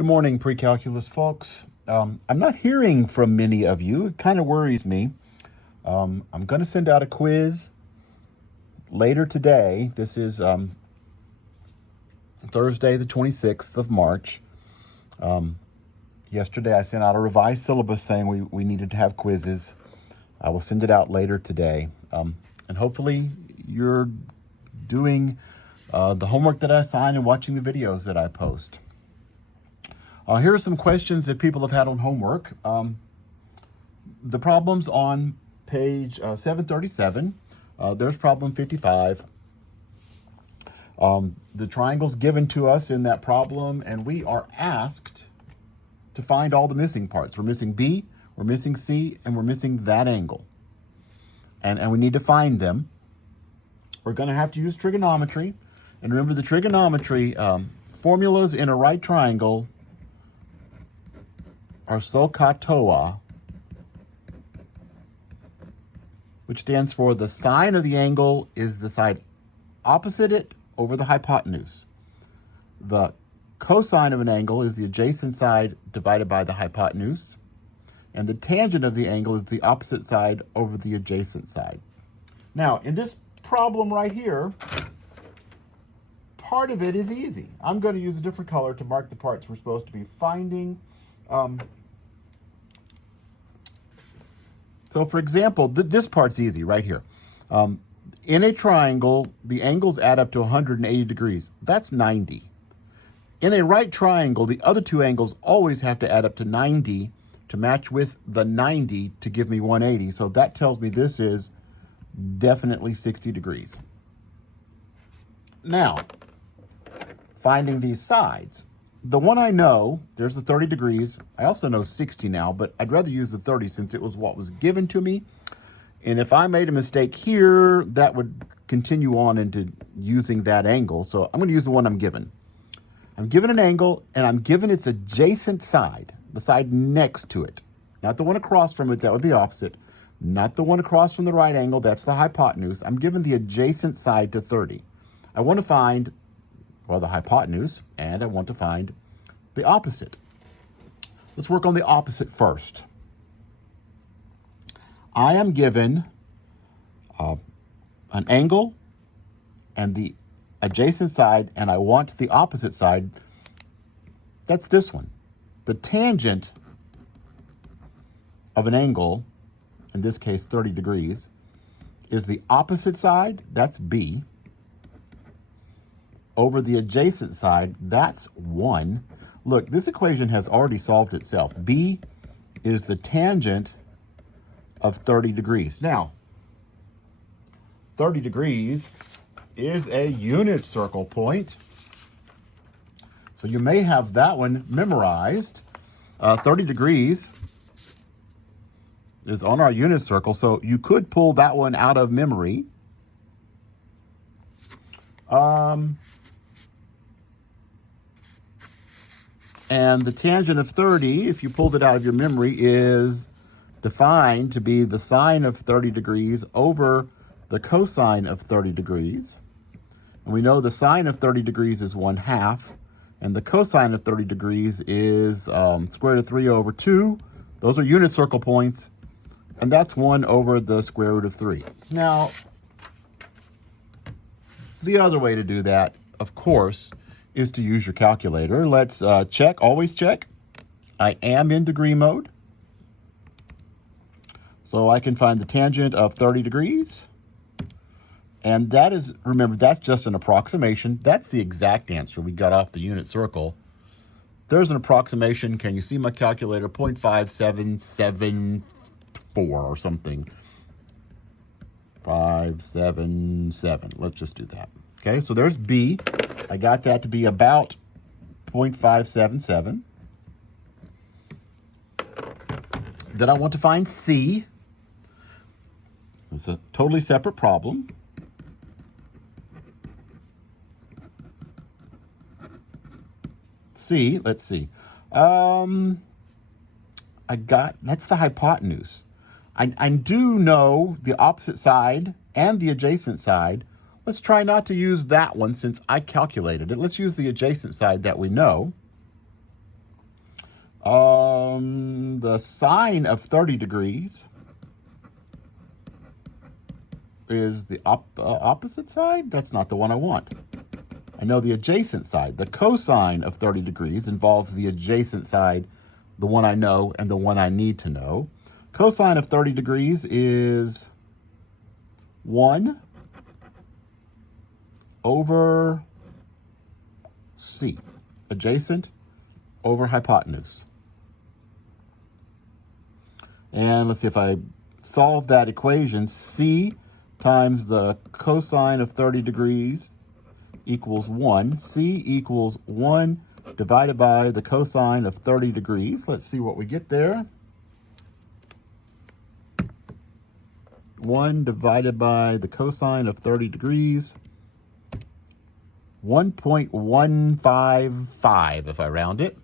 Good morning, pre-calculus folks. I'm not hearing from many of you. It kind of worries me. I'm going to send out a quiz later today. This is Thursday, the 26th of March. Yesterday, I sent out a revised syllabus saying we needed to have quizzes. I will send it out later today. And hopefully you're doing the homework that I assign and watching the videos that I post. Here are some questions that people have had on homework. The problems on page 737, there's problem 55. The triangle's given to us in that problem, and we are asked to find all the missing parts. We're missing B, we're missing C, and we're missing that angle. And we need to find them. We're going to have to use trigonometry. And remember, the trigonometry formulas in a right triangle are SOHCAHTOA, which stands for the sine of the angle is the side opposite it over the hypotenuse. The cosine of an angle is the adjacent side divided by the hypotenuse. And the tangent of the angle is the opposite side over the adjacent side. Now, in this problem right here, part of it is easy. I'm going to use a different color to mark the parts we're supposed to be finding. So for example, this part's easy right here. In a triangle, the angles add up to 180 degrees. That's 90. In a right triangle, the other two angles always have to add up to 90 to match with the 90 to give me 180. So that tells me this is definitely 60 degrees. Now, finding these sides. The one I know, there's the 30 degrees. I also know 60 now, but I'd rather use the 30 since it was what was given to me. And if I made a mistake here, that would continue on into using that angle. So I'm going to use the one I'm given. I'm given an angle, and I'm given its adjacent side, the side next to it. Not the one across from it, that would be opposite. Not the one across from the right angle, that's the hypotenuse. I'm given the adjacent side to 30. I want to find, well, the hypotenuse, and I want to find the opposite. Let's work on the opposite first. I am given an angle and the adjacent side, and I want the opposite side. That's this one. The tangent of an angle, in this case 30 degrees, is the opposite side, that's B, over the adjacent side, that's 1. Look, this equation has already solved itself. B is the tangent of 30 degrees. Now, 30 degrees is a unit circle point. So you may have that one memorized. 30 degrees is on our unit circle, so you could pull that one out of memory. And the tangent of 30, if you pulled it out of your memory, is defined to be the sine of 30 degrees over the cosine of 30 degrees. And we know the sine of 30 degrees is 1/2, and the cosine of 30 degrees is square root of 3 over 2. Those are unit circle points, and that's 1 over the square root of 3. Now, the other way to do that, of course, is to use your calculator. Let's check, always check. I am in degree mode. So I can find the tangent of 30 degrees. And that is, remember, that's just an approximation. That's the exact answer we got off the unit circle. There's an approximation. Can you see my calculator? 0.5774 or something. 577. Let's just do that. Okay, so there's B. I got that to be about 0.577. Then I want to find C. It's a totally separate problem. C, let's see. That's the hypotenuse. I do know the opposite side and the adjacent side. Let's try not to use that one since I calculated it. Let's use the adjacent side that we know. The sine of 30 degrees is the opposite side? That's not the one I want. I know the adjacent side. The cosine of 30 degrees involves the adjacent side, the one I know and the one I need to know. Cosine of 30 degrees is 1 over C. Adjacent over hypotenuse. And let's see, if I solve that equation, C times the cosine of 30 degrees equals 1. C equals 1 divided by the cosine of 30 degrees. Let's see what we get there. 1 divided by the cosine of 30 degrees. 1.155 if I round it.